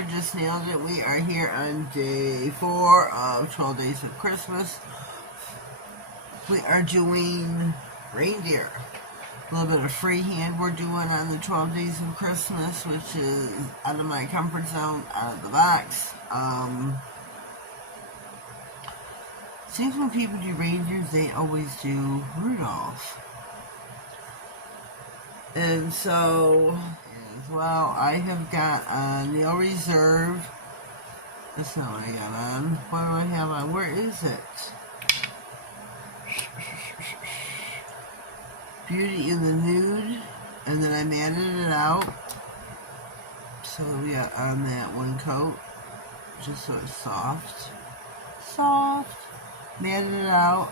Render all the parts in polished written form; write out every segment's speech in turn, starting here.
for Just Nailed It. We are here on day 4 of 12 Days of Christmas. We are doing Reindeer. A little bit of freehand we're doing on the 12 Days of Christmas, which is out of my comfort zone, out of the box. Seems when people do reindeers, they always do Rudolph. And so, as well, I have got Nail Reserve. That's not what I got on. What do I have on? Where is it? Beauty in the Nude. And then I matted it out. So we got on that one coat. Just so it's soft. Soft. Matted it out.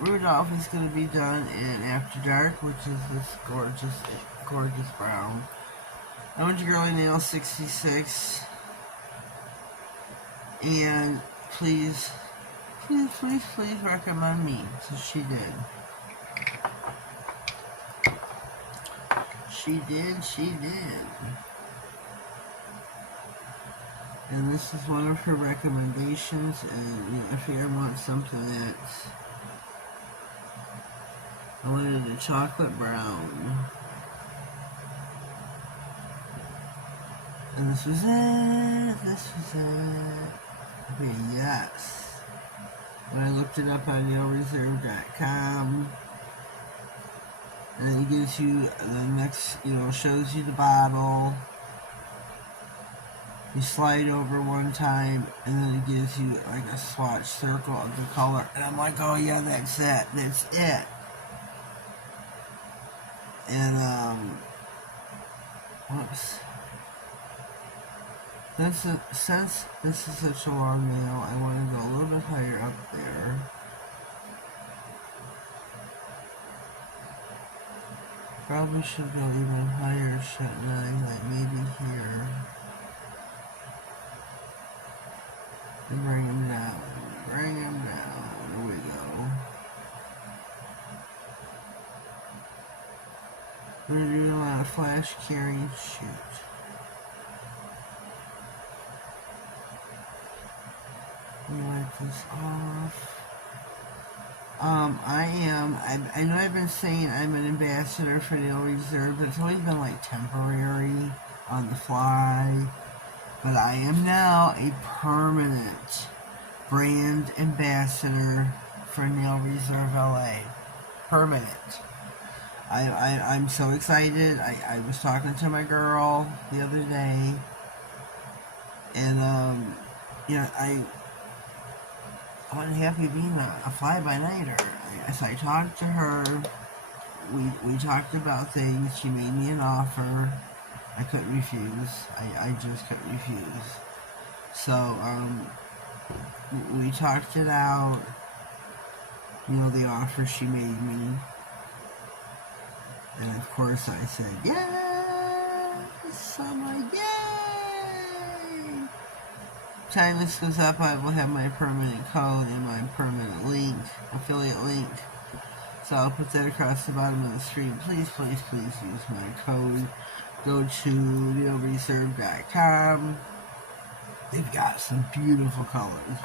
Rudolph is going to be done in After Dark, which is this gorgeous brown. I went to Girly Nail 66. And please recommend me. So she did. She did. And this is one of her recommendations, and I figured I want something that's, I wanted a chocolate brown. And this was it. Okay, yes. When I looked it up on nailreserve.com, and it gives you the next, shows you the bottle. You slide over one time, and then it gives you like a swatch circle of the color. And I'm like, oh yeah, that's it. And, whoops. Since this is such a long nail, I want to go a little bit higher up there. Probably should go even higher, shouldn't I? Like maybe here. And bring them down. There we go. We're doing a lot of flash carrying. Shoot. Wipe this off. I know I've been saying I'm an ambassador for Nail Reserve, but it's always been like temporary, on the fly. But I am now a permanent brand ambassador for Nail Reserve LA. Permanent. I'm so excited. I was talking to my girl the other day, and I wasn't happy being a fly-by-nighter. As I talked to her, we talked about things. She made me an offer. I couldn't refuse. I just couldn't refuse. So, we talked it out. The offer she made me. And of course I said, yes! I'm like, yay! Time this goes up, I will have my permanent code and my permanent link, affiliate link. So I'll put that across the bottom of the screen. Please use my code. Go to nailreserve.com. They've got some beautiful colors.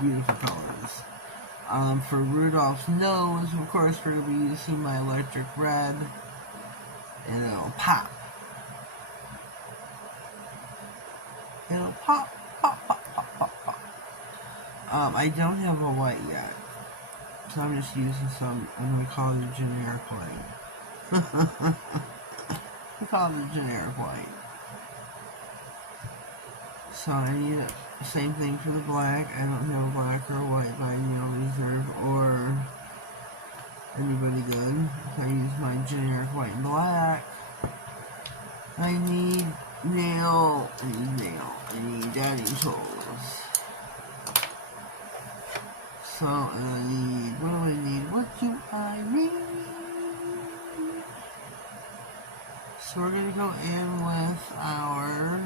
For Rudolph's nose, of course, we're going to be using my electric red. And it'll pop. I don't have a white yet. So I'm just using some, I'm going to call it a generic white. We call it a generic white. So I need the same thing for the black. I don't have a black or a white by Nail Reserve or anybody good. If I use my generic white and black, I need nail. I need daddy tools. So, and I need, what do I need? So we're going to go in with our,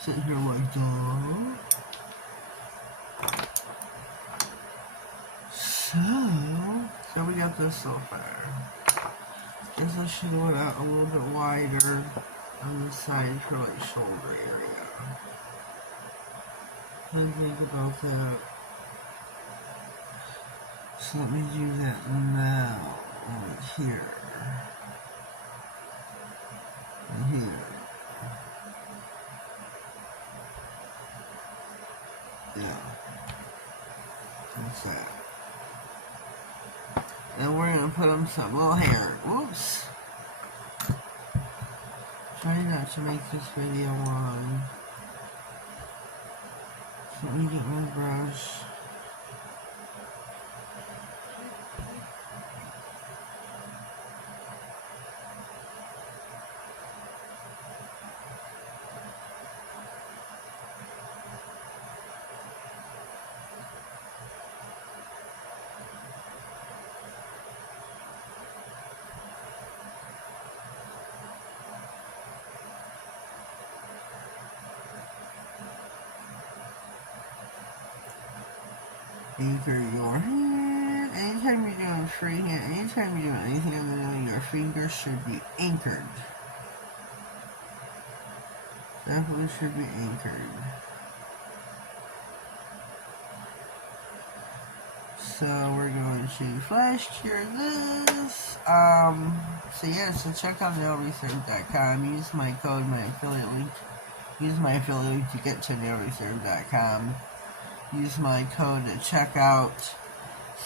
sit here like dog. So we got this so far. Guess I should go out a little bit wider on the side for like shoulder area. What do you think about that? So let me do that now. Right here. And here. Yeah. What's that? And we're gonna put him some little hair. Whoops. Try not to make this video long. So let me get my brush. Anchor your hand. Anytime you're doing freehand, anytime you're doing anything other than your fingers should be anchored. Definitely should be anchored. So we're going to flash cure this. So yeah, so check out nailreserve.com. Use my code, my affiliate link. Use my affiliate link to get to nailreserve.com. Use my code to check out.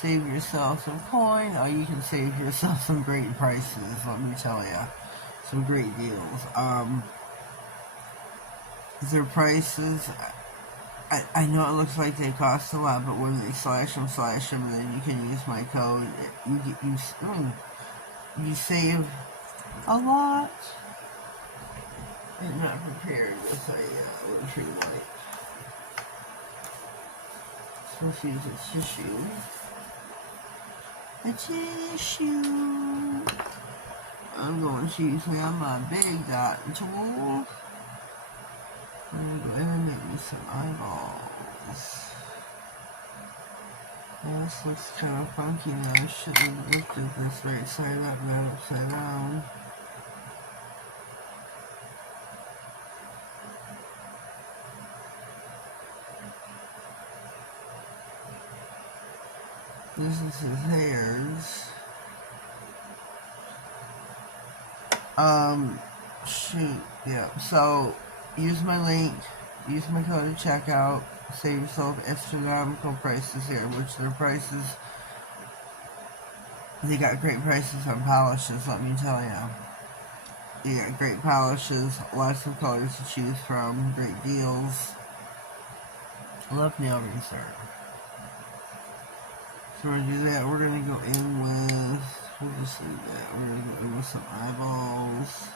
Save yourself some coin, or you can save yourself some great prices, let me tell you. Some great deals. Their prices, I know it looks like they cost a lot, but when they slash them, then you can use my code. You save a lot. I'm not prepared with a tree light. So let's use a tissue. A tissue. I'm going to use my big dot tool. I'm going to go ahead and make me some eyeballs. Well, this looks kind of funky now. I shouldn't have lifted this right side up, not upside down. This is his hairs. Shoot, yeah. So, use my link, use my code to checkout, save yourself astronomical prices here, which their prices, they got great prices on polishes, let me tell you. You got great polishes, lots of colors to choose from, great deals. Love Nail Reserve. So we're going to do that. We're going to go in with, we'll just leave that. We're going to go in with some eyeballs.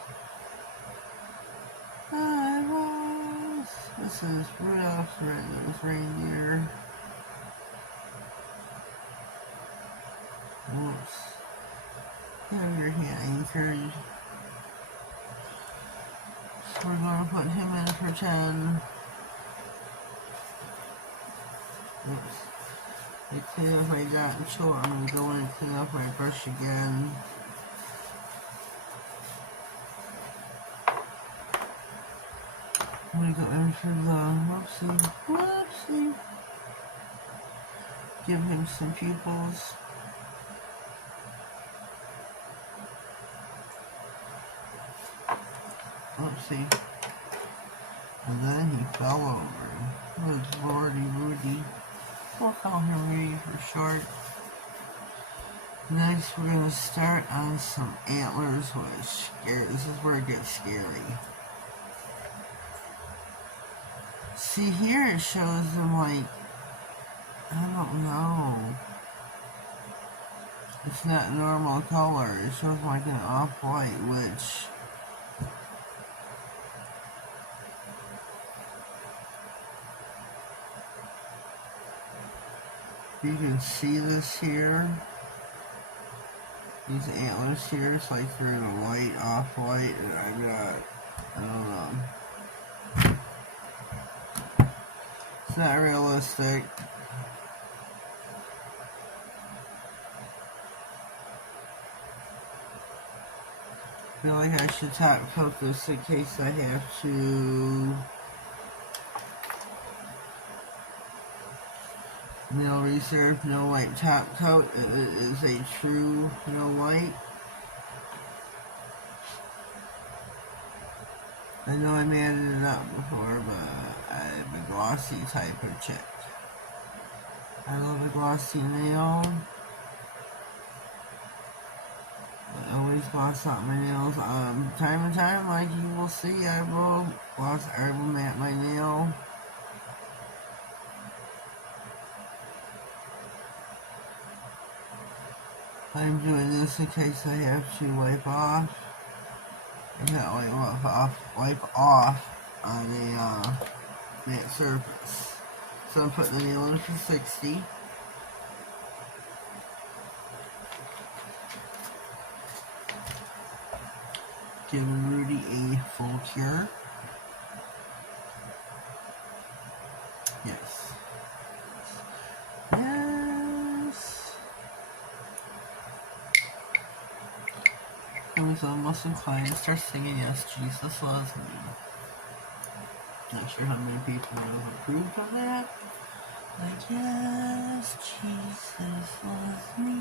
Eyeballs. This is Rudolph's Red-Nosed Reindeer. Whoops. Have your hand anchored. So we're going to put him in for 10. Whoops. I clean off my dot and tool. I'm going to go in and clean off my brush again. I'm going to go in for the whoopsie. Give him some pupils. Whoopsie. And then he fell over. Good lordy Rudy. We'll call him Rudy for short. Next, we're going to start on some antlers, this is where it gets scary. See, here it shows them like, I don't know. It's not normal color. It shows like an off-white, which you can see this here. These antlers here, it's like they're in a white, off-white, and I don't know. It's not realistic. I feel like I should top coat this in case I have to Nail Reserve No White Top Coat. It is a true no white. I know I added it up before, but I'm a glossy type of chick. I love a glossy nail. I always gloss out my nails. Time and time, like you will see, I will matte my nail. I'm doing this in case I have to wipe off. I can't wipe off on a matte surface. So I'm putting the nail in for 60. Giving Rudy a full cure. Yes. Yes. I was almost inclined to start singing Yes, Jesus Loves Me. Not sure how many people would have approved of that. Like, yes, Jesus loves me.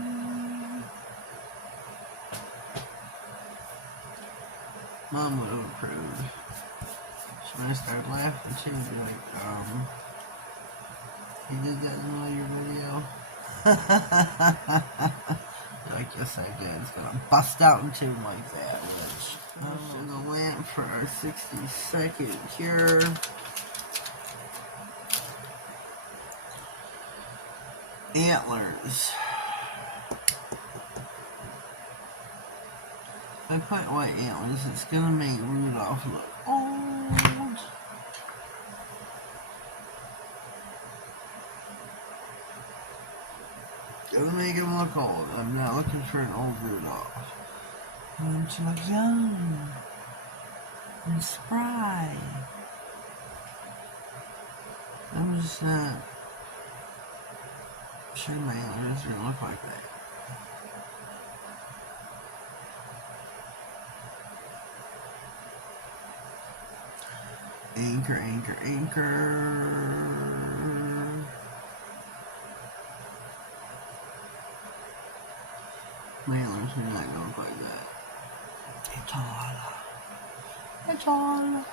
Mom would have approved. She might have started laughing too, be like, you did that in all your video? Like, yes I did. It's gonna bust out into like that, which in the lamp for our 60-second cure. Antlers. If I put white antlers, it's gonna make Rudolph look old. Gonna make him look old. I'm not looking for an old Rudolph. I want to look young and spry. I'm just not sure my antlers are gonna look like that. Anchor, anchor, anchor. My antlers are not gonna look like that. It's all. It's all.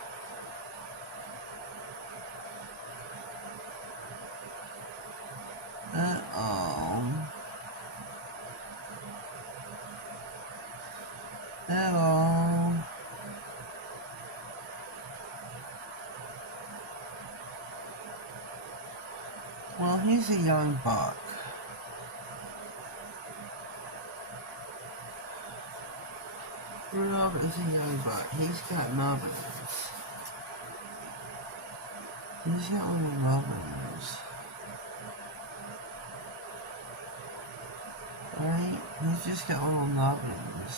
Hello. Well, he's a young buck. Rudolph is a young buck. He's got nubbins. He's got little nubbins. Right? He's just got little nubbins.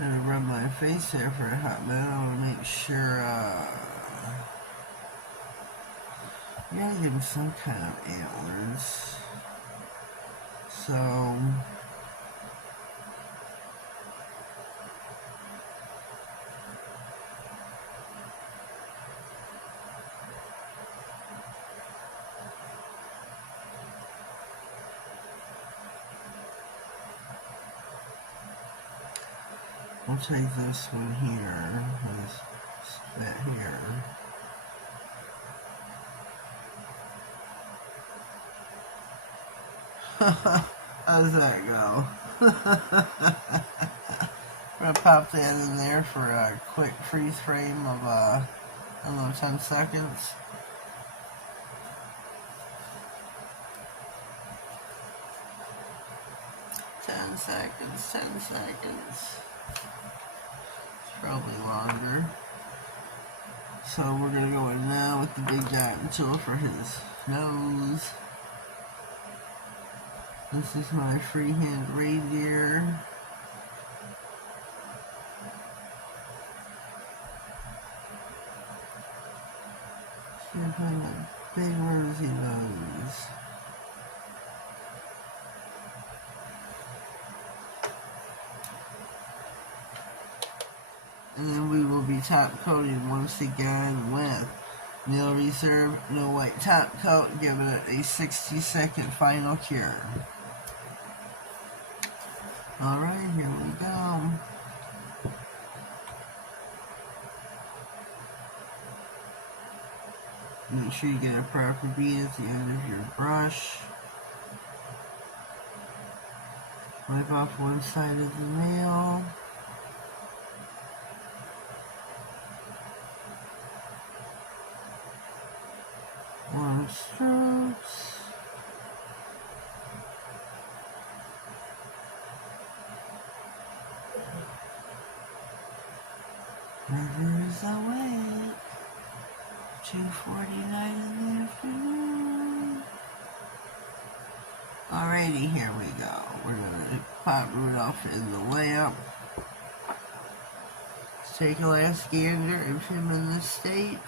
I had to rub my face there for a hot minute. I want to make sure, you gotta give him some kind of antlers. So, we'll take this one here, that here. How does that go? We're gonna pop that in there for a quick freeze frame of, I don't know, 10 seconds. Ten seconds. It's probably longer. So we're gonna go in now with the big giant tool for his nose. This is my freehand reindeer. See if I got big rosy nose. And then we will be be top coated once again with Nail Reserve No White Top Coat, giving it a 60-second final cure. Alright, here we go. Make sure you get a proper bead at the end of your brush. Wipe off one side of the nail. Warm strokes. River is awake. 2:49 in the afternoon. Alrighty, here we go. We're gonna pop Rudolph in the lamp. Let's take a last gander of him in this state.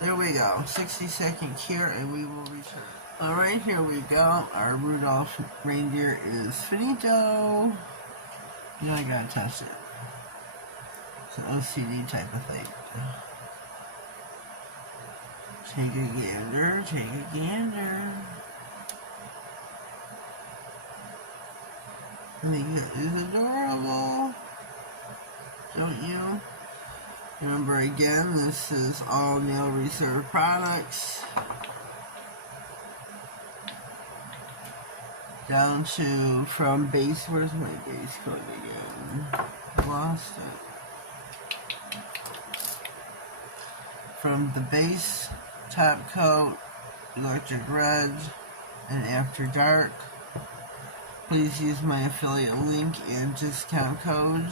There we go. 60-second cure, and we will return. Alright, here we go. Our Rudolph reindeer is finito. You know, I gotta test it. It's an OCD type of thing. Take a gander, take a gander. I think that is adorable. Don't you? Remember again, this is all Nail Reserve products. Down to, from base, where's my base coat again? Lost it. From the base, top coat, electric red, and after dark. Please use my affiliate link and discount code.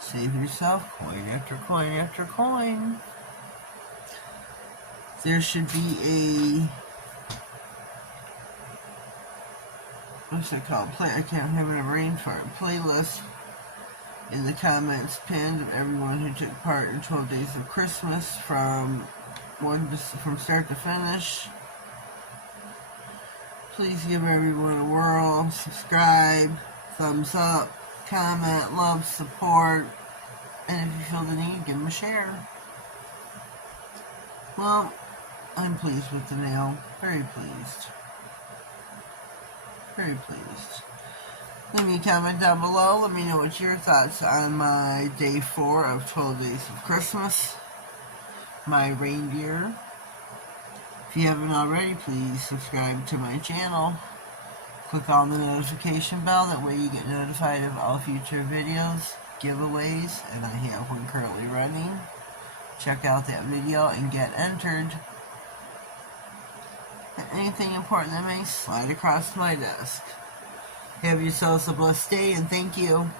Save yourself coin after coin after coin. There should be a, what's it called? I can't have a brain fart. Playlist in the comments pinned of everyone who took part in 12 Days of Christmas from start to finish. Please give everyone a whirl, subscribe, thumbs up, comment, love, support, and if you feel the need, give them a share. Well, I'm pleased with the nail. Very pleased. Very pleased. Leave me a comment down below. Let me know what your thoughts on my day 4 of 12 Days of Christmas. My reindeer. If you haven't already, please subscribe to my channel. Click on the notification bell, that way you get notified of all future videos, giveaways, and I have one currently running. Check out that video and get entered. And anything important that may slide across my desk. Have yourselves a blessed day, and thank you.